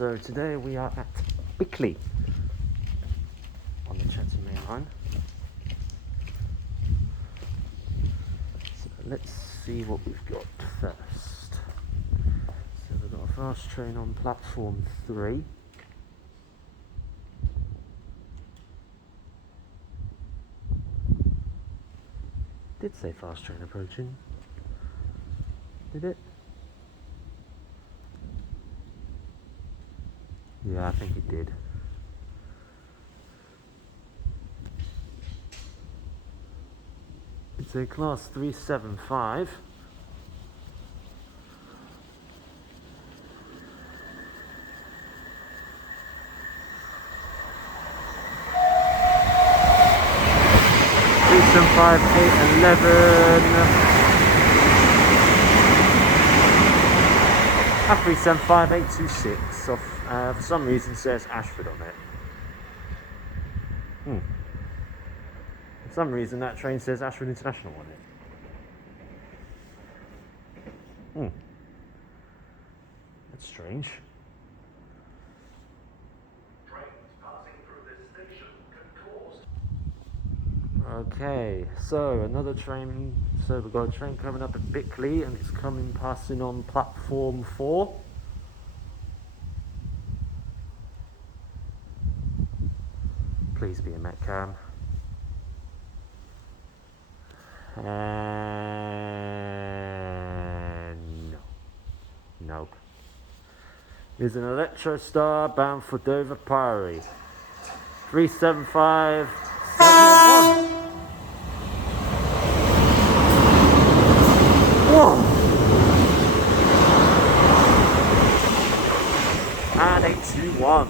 So today we are at Bickley on the Chelsea Main Line. So let's see what we've got first. So we've got a fast train on platform 3. Did say fast train approaching. Did it? Yeah, I think it did. It's a class 375. Three, 5, 8, 11. 375826 off, for some reason says Ashford on it. For some reason that train says Ashford International on it. That's strange. Trains passing through this station can cause... Okay, so another train. So we've got a train coming up at Bickley and it's passing on platform 4. Please be a Metcam. And no. Nope. There's an electrostar bound for Dover Priory. 375 701. Whoa! And 821.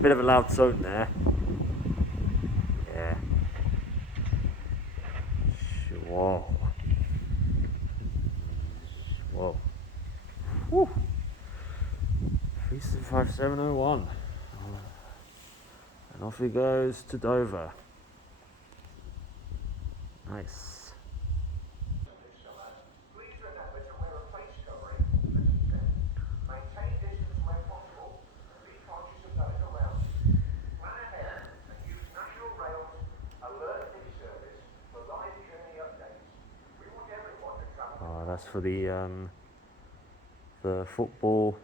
Bit of a loud tone there. Yeah. Whoa. Whoa. Whew. 35701. And off he goes to Dover. Nice. Oh, that's for the football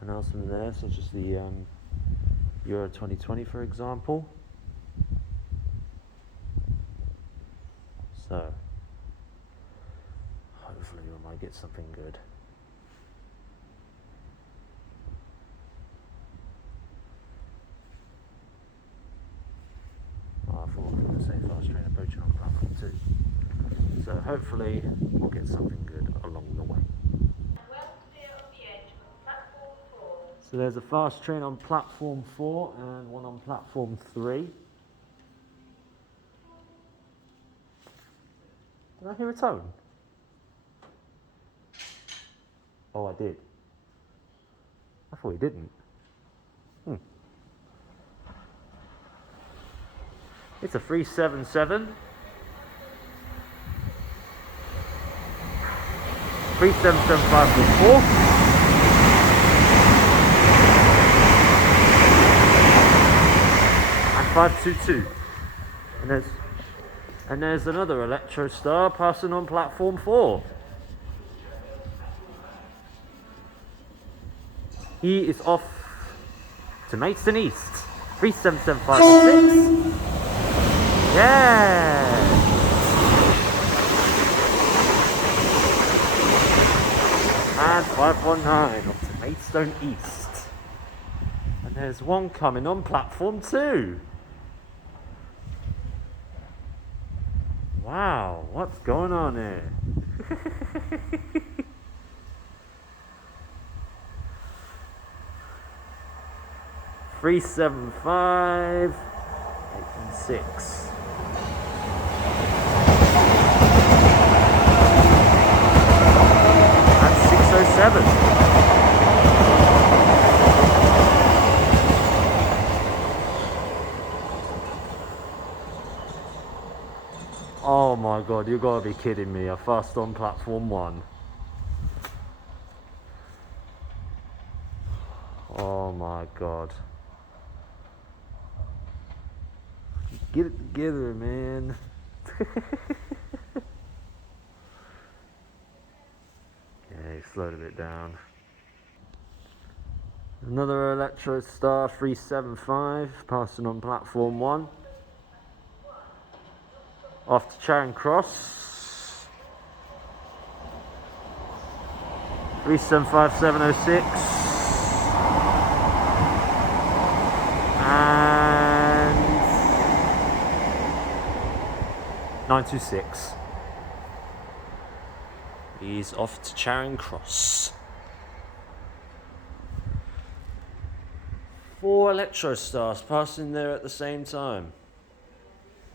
announcement there, such as the Euro 2020, for example. So, hopefully we might get something good. Oh, I thought I was going to say fast train approaching on platform 2. So hopefully we'll get something good along the way. So there's a fast train on platform 4 and one on platform 3. Did I hear a tone? Oh, I did. I thought he didn't. It's a 377. 3775 and 522. And there's another electrostar passing on platform 4. He is off to Maidstone East. 37756. Yeah. And 519 up to Maidstone East. And there's one coming on platform 2. Wow, what's going on here? 375 and 6. And 607. Oh my god, you gotta be kidding me. A fast on platform 1. Oh my god. Get it together, man. Yeah, he slowed a bit down. Another electrostar 375 passing on platform 1. Off to Charing Cross. 375706. And 926. He's off to Charing Cross. 4 electrostars passing there at the same time.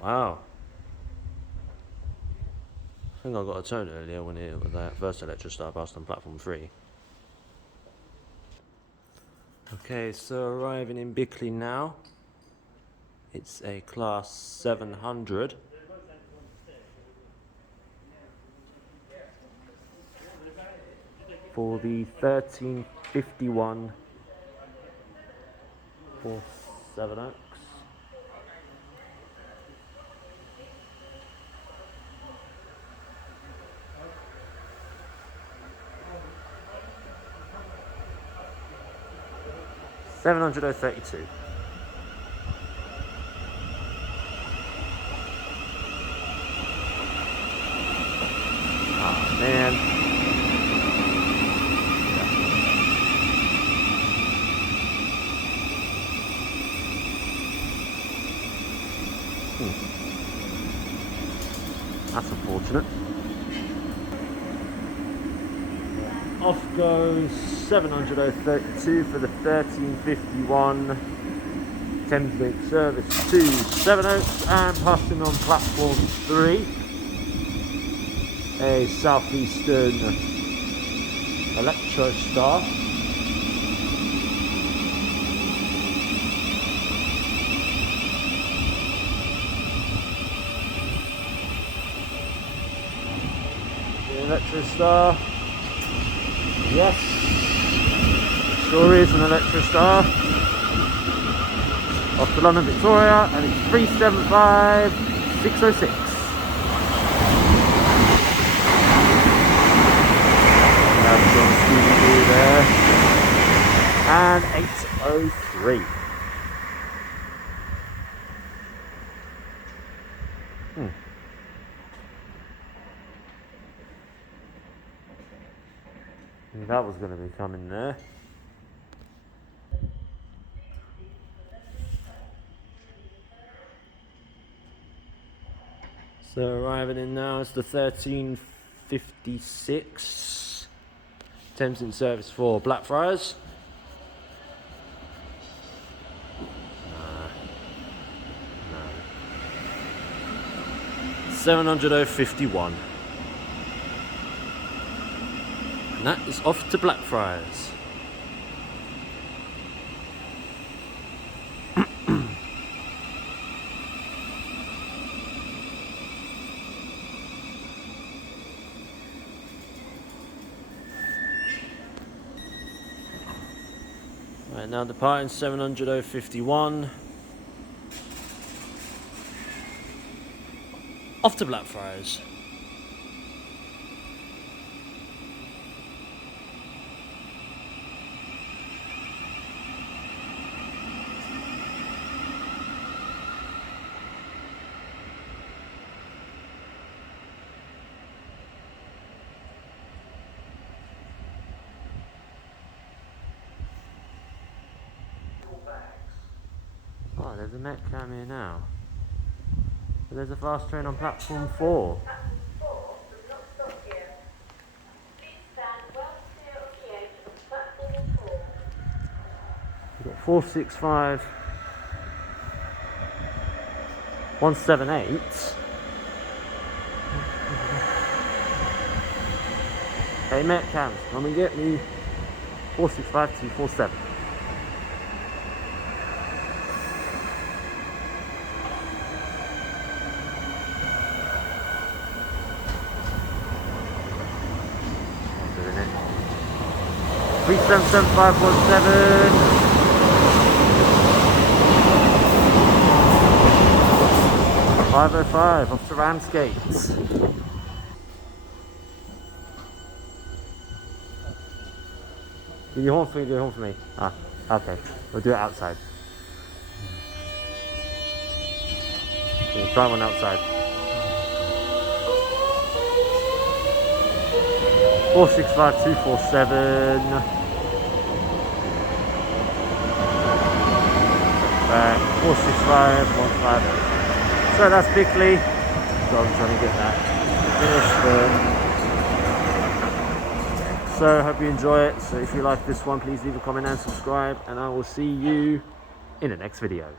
Wow. I think I got a turn earlier when that first electrostar passed on platform 3. Okay, so arriving in Bickley now. It's a class 700. For the 1351 for Seven Oaks. $732. Oh man. That's unfortunate. Off goes 732 for the 1351 Thameslink service to Seven Oaks, and passing on platform 3, a southeastern electrostar. The electrostar. Yes, sure is an electrostar. Off to London Victoria, and it's 375606. That's on Scooby-Doo there. And 803. That was going to be coming there. So arriving in now is the 1356 Thameslink service for Blackfriars. No. 751. And that is off to Blackfriars. Right, now departing 751. Off to Blackfriars. Oh, there's a Met cam here now. But there's a fast train on platform 4. We've got 465 178. Hey, Met cams, come and get me 465 247. 377517. 505 off to Ramsgate. Do you horn for me? Do you horn for me? Ah, okay. We'll do it outside. We'll try one outside. 465247. Back 465150. So that's Bickley. So I'm trying to get that finished. So hope you enjoy it. So if you like this one, please leave a comment and subscribe, and I will see you in the next video.